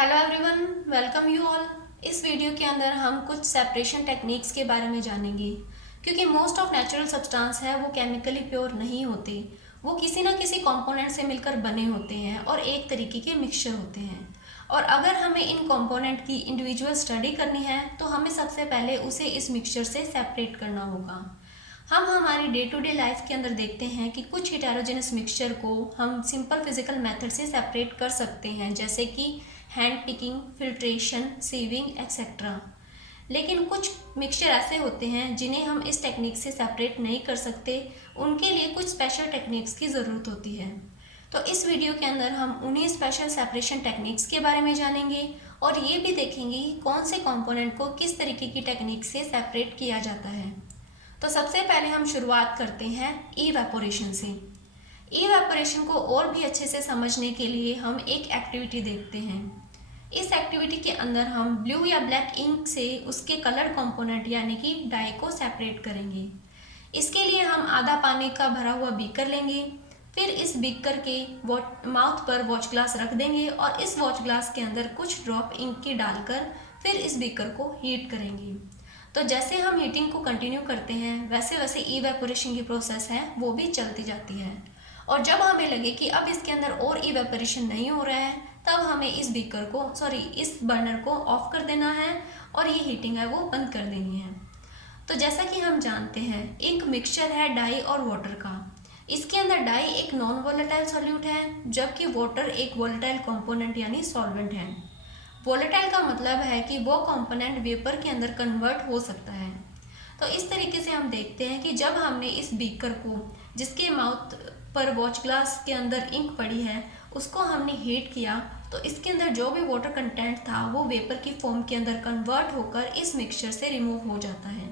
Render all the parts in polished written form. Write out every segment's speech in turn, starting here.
Hello everyone, welcome you all. इस video के अंदर हम कुछ सेपरेशन टेक्निक्स के बारे में जानेंगे। क्योंकि मोस्ट ऑफ नेचुरल सब्सटेंस है वो केमिकली प्योर नहीं होते, वो किसी ना किसी कंपोनेंट से मिलकर बने होते हैं और एक तरीके के मिक्सचर होते हैं। और अगर हमें इन कंपोनेंट की इंडिविजुअल स्टडी करनी है तो हमें सबसे पहले उसे इस मिक्सचर से सेपरेट करना होगा। हम हमारी डे टू डे लाइफ के अंदर देखते हैं कि कुछ हेटेरोजेनस मिक्सचर को हम सिंपल फिजिकल मेथड से सेपरेट कर सकते हैं, जैसे कि hand picking, filtration, sieving etcetera. लेकिन कुछ मिक्सचर ऐसे होते हैं जिन्हें हम इस टेक्निक से सेपरेट नहीं कर सकते, उनके लिए कुछ स्पेशल टेक्निक्स की ज़रूरत होती है। तो इस वीडियो के अंदर हम उन्हीं स्पेशल सेपरेशन टेक्निक्स के बारे में जानेंगे और ये भी देखेंगे कि कौन से कंपोनेंट को किस तरीके की टेक्निक से सेपरेट किया जाता है। तो सबसे पहले हम शुरुआत करते हैं इवेपोरेशन से। इवेपोरेशन को और भी अच्छे से समझने के लिए हम एक एक्टिविटी देखते हैं। इस एक्टिविटी के अंदर हम ब्लू या ब्लैक इंक से उसके कलर कंपोनेंट यानी कि डाई को सेपरेट करेंगे। इसके लिए हम आधा पानी का भरा हुआ बीकर लेंगे, फिर इस बीकर के माउथ पर वॉच ग्लास रख देंगे और इस वॉच ग्लास के अंदर कुछ ड्रॉप इंक की डालकर फिर इस बीकर को हीट करेंगे। तो जैसे हम हीटिंग को कंटिन्यू करते हैं वैसे वैसे इवेपोरेशन की प्रोसेस है वो भी चलती जाती है। और जब हमें लगे कि अब इसके अंदर और इवेपोरेशन नहीं हो रहा है तब हमें इस बर्नर को ऑफ कर देना है और ये हीटिंग है वो बंद कर देनी है। तो जैसा कि हम जानते हैं इंक मिक्सचर है डाई और वाटर का। इसके अंदर डाई एक नॉन वोलेटाइल सॉल्यूट है जबकि वाटर एक वोलेटाइल कंपोनेंट यानी सॉल्वेंट है। वोलेटाइल का मतलब है कि वो कंपोनेंट वेपर के अंदर कन्वर्ट हो सकता है। तो इस तरीके से हम देखते हैं कि जब हमने इस बीकर को जिसके माउथ पर वॉच ग्लास के अंदर इंक पड़ी है उसको हमने हीट किया तो इसके अंदर जो भी वाटर कंटेंट था वो वेपर की फॉर्म के अंदर कन्वर्ट होकर इस मिक्सचर से रिमूव हो जाता है।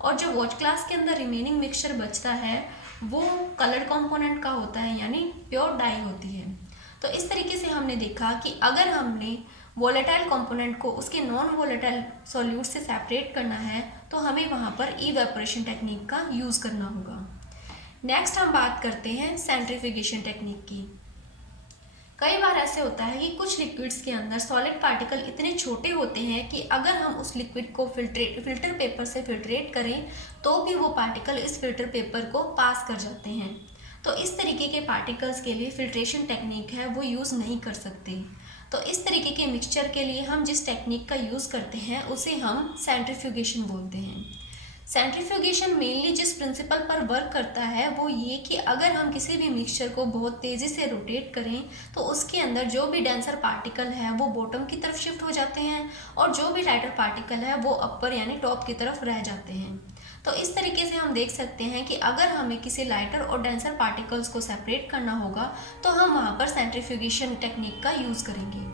और जो वॉच ग्लास के अंदर रिमेनिंग मिक्सचर बचता है वो कलर्ड कंपोनेंट का होता है यानी प्योर डाई होती है। तो इस तरीके से हमने देखा कि अगर हमने वोलेटाइल कंपोनेंट को उसके नॉन वोलेटाइल सॉल्यूट से सेपरेट करना है तो हमें वहाँ पर इवेपोरेशन टेक्निक का यूज़ करना होगा। नेक्स्ट हम बात करते हैं सेंट्रीफ्यूगेशन टेक्निक की। कई बार ऐसे होता है कि कुछ लिक्विड्स के अंदर सॉलिड पार्टिकल इतने छोटे होते हैं कि अगर हम उस लिक्विड को फिल्टर पेपर से फिल्ट्रेट करें तो भी वो पार्टिकल इस फिल्टर पेपर को पास कर जाते हैं। तो इस तरीके के पार्टिकल्स के लिए फिल्ट्रेशन टेक्निक है वो यूज़ नहीं कर सकते। तो इस तरीके के मिक्सचर के लिए हम जिस टेक्निक का यूज़ करते हैं उसे हम सेंट्रीफ्यूगेशन बोलते हैं। सेंट्रीफ्यूगेशन मेनली जिस प्रिंसिपल पर वर्क करता है वो ये कि अगर हम किसी भी मिक्सचर को बहुत तेज़ी से रोटेट करें तो उसके अंदर जो भी डेंसर पार्टिकल है वो बॉटम की तरफ शिफ्ट हो जाते हैं और जो भी लाइटर पार्टिकल है वो अपर यानी टॉप की तरफ रह जाते हैं। तो इस तरीके से हम देख सकते हैं कि अगर हमें किसी लाइटर और डेंसर पार्टिकल्स को सेपरेट करना होगा तो हम वहाँ पर सेंट्रीफ्यूगेशन टेक्निक का यूज़ करेंगे।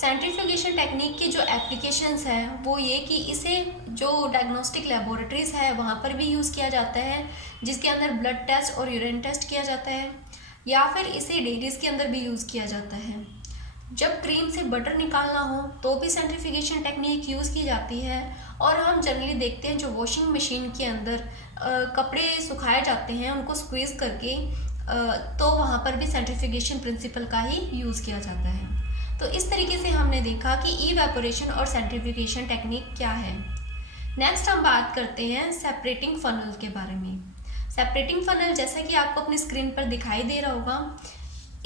सेंट्रीफ्यूगेशन टेक्निक की जो एप्लीकेशंस है वो ये कि इसे जो डायग्नोस्टिक लेबोरेटरीज़ है वहाँ पर भी यूज़ किया जाता है जिसके अंदर ब्लड टेस्ट और यूरिन टेस्ट किया जाता है, या फिर इसे डेयरीज़ के अंदर भी यूज़ किया जाता है। जब क्रीम से बटर निकालना हो तो भी सेंट्रीफ्यूगेशन टेक्निक यूज़ की जाती है। और हम जनरली देखते हैं जो वॉशिंग मशीन के अंदर कपड़े सुखाए जाते हैं उनको स्क्वीज़ करके, तो वहाँ पर भी सेंट्रीफ्यूगेशन प्रिंसिपल का ही यूज़ किया जाता है। तो इस तरीके से हमने देखा कि इवेपोरेशन और सेंट्रीफ्यूगेशन टेक्निक क्या है। नेक्स्ट हम बात करते हैं सेपरेटिंग फनल के बारे में। सेपरेटिंग फनल जैसा कि आपको अपनी स्क्रीन पर दिखाई दे रहा होगा,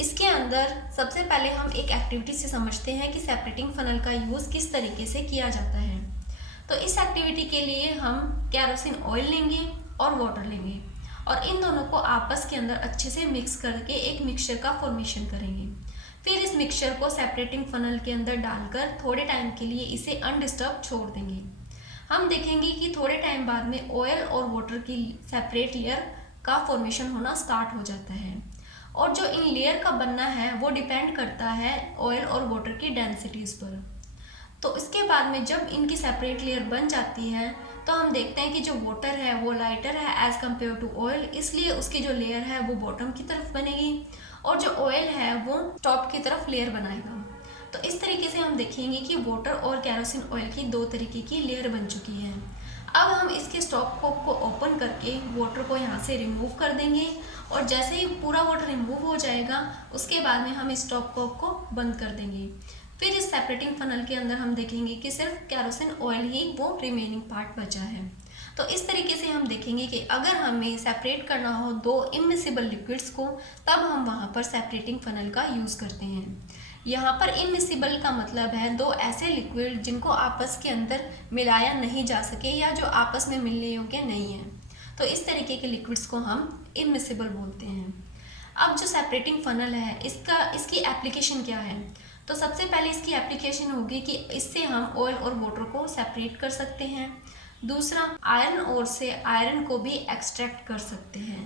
इसके अंदर सबसे पहले हम एक एक्टिविटी से समझते हैं कि सेपरेटिंग फनल का यूज़ किस तरीके से किया जाता है। तो इस एक्टिविटी के लिए हम केरोसिन ऑयल लेंगे और वाटर लेंगे और इन दोनों को आपस के अंदर अच्छे से मिक्स करके एक मिक्सचर का फॉर्मेशन करेंगे। फिर इस मिक्सचर को सेपरेटिंग फनल के अंदर डालकर थोड़े टाइम के लिए इसे अनडिस्टर्ब छोड़ देंगे। हम देखेंगे कि थोड़े टाइम बाद में ऑयल और वाटर की सेपरेट लेयर का फॉर्मेशन होना स्टार्ट हो जाता है और जो इन लेयर का बनना है वो डिपेंड करता है ऑयल और वाटर की डेंसिटीज़ पर। तो इसके बाद में जब इनकी सेपरेट लेयर बन जाती है तो हम देखते हैं कि जो वाटर है वो लाइटर है एज़ कम्पेयर टू ऑयल, इसलिए उसकी जो लेयर है वो बॉटम की तरफ बनेगी और जो ऑयल है वो टॉप की तरफ लेयर बनाएगा। तो इस तरीके से हम देखेंगे कि वाटर और केरोसिन ऑयल की दो तरीके की लेयर बन चुकी है। अब हम इसके स्टॉप कॉक को ओपन करके वाटर को यहाँ से रिमूव कर देंगे और जैसे ही पूरा वाटर रिमूव हो जाएगा उसके बाद में हम इस स्टॉप कॉक को बंद कर देंगे। फिर इस सेपरेटिंग फनल के अंदर हम देखेंगे कि सिर्फ केरोसिन ऑयल ही वो रिमेनिंग पार्ट बचा है। तो इस तरीके से हम देखेंगे कि अगर हमें सेपरेट करना हो दो इमिसिबल लिक्विड्स को, तब हम वहाँ पर सेपरेटिंग फनल का यूज़ करते हैं। यहाँ पर इमिसिबल का मतलब है दो ऐसे लिक्विड जिनको आपस के अंदर मिलाया नहीं जा सके या जो आपस में मिलने योग्य नहीं है, तो इस तरीके के लिक्विड्स को हम इमिसिबल बोलते हैं। अब जो सेपरेटिंग फनल है इसकी एप्लीकेशन क्या है? तो सबसे पहले इसकी एप्लीकेशन होगी कि इससे हम ऑयल और वाटर को सेपरेट कर सकते हैं। दूसरा, आयरन ओर से आयरन को भी एक्सट्रैक्ट कर सकते हैं,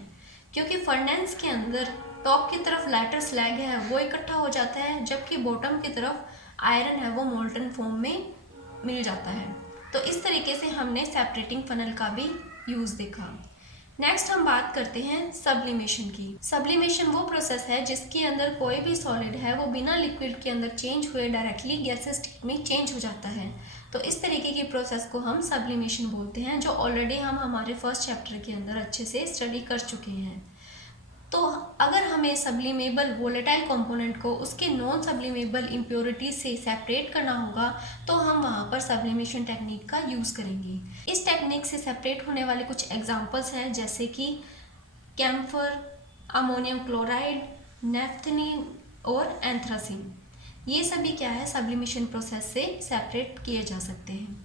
क्योंकि फर्नेस के अंदर टॉप की तरफ लाइटर स्लैग है वो इकट्ठा हो जाता है, जबकि बॉटम की तरफ आयरन है वो मोल्टन फॉर्म में मिल जाता है। तो इस तरीके से हमने सेपरेटिंग फनल का भी यूज़ देखा। नेक्स्ट हम बात करते हैं सब्लिमेशन की। सब्लिमेशन वो प्रोसेस है जिसके अंदर कोई भी सॉलिड है वो बिना लिक्विड के अंदर चेंज हुए डायरेक्टली गैसेस स्टेट में चेंज हो जाता है। तो इस तरीके की प्रोसेस को हम सब्लिमेशन बोलते हैं, जो ऑलरेडी हम हमारे फर्स्ट चैप्टर के अंदर अच्छे से स्टडी कर चुके हैं। तो अगर हमें सब्लिमेबल वोलेटाइल कंपोनेंट को उसके नॉन सब्लिमेबल इम्प्योरिटी से सेपरेट करना होगा, तो हम वहाँ पर सब्लिमेशन टेक्निक का यूज़ करेंगे। इस टेक्निक से सेपरेट होने वाले कुछ एग्जांपल्स हैं, जैसे कि कैम्फर, अमोनियम क्लोराइड, नेफ्थलीन और एंथ्रासीन। ये सभी क्या है, सब्लिमेशन प्रोसेस से सेपरेट किए जा सकते हैं।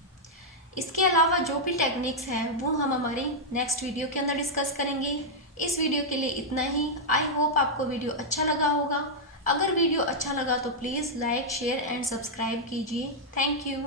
इसके अलावा जो भी टेक्निक्स हैं वो हम हमारी नेक्स्ट वीडियो के अंदर डिस्कस करेंगे। इस वीडियो के लिए इतना ही। आई होप आपको वीडियो अच्छा लगा होगा। अगर वीडियो अच्छा लगा तो please like, share and subscribe कीजिए। Thank you.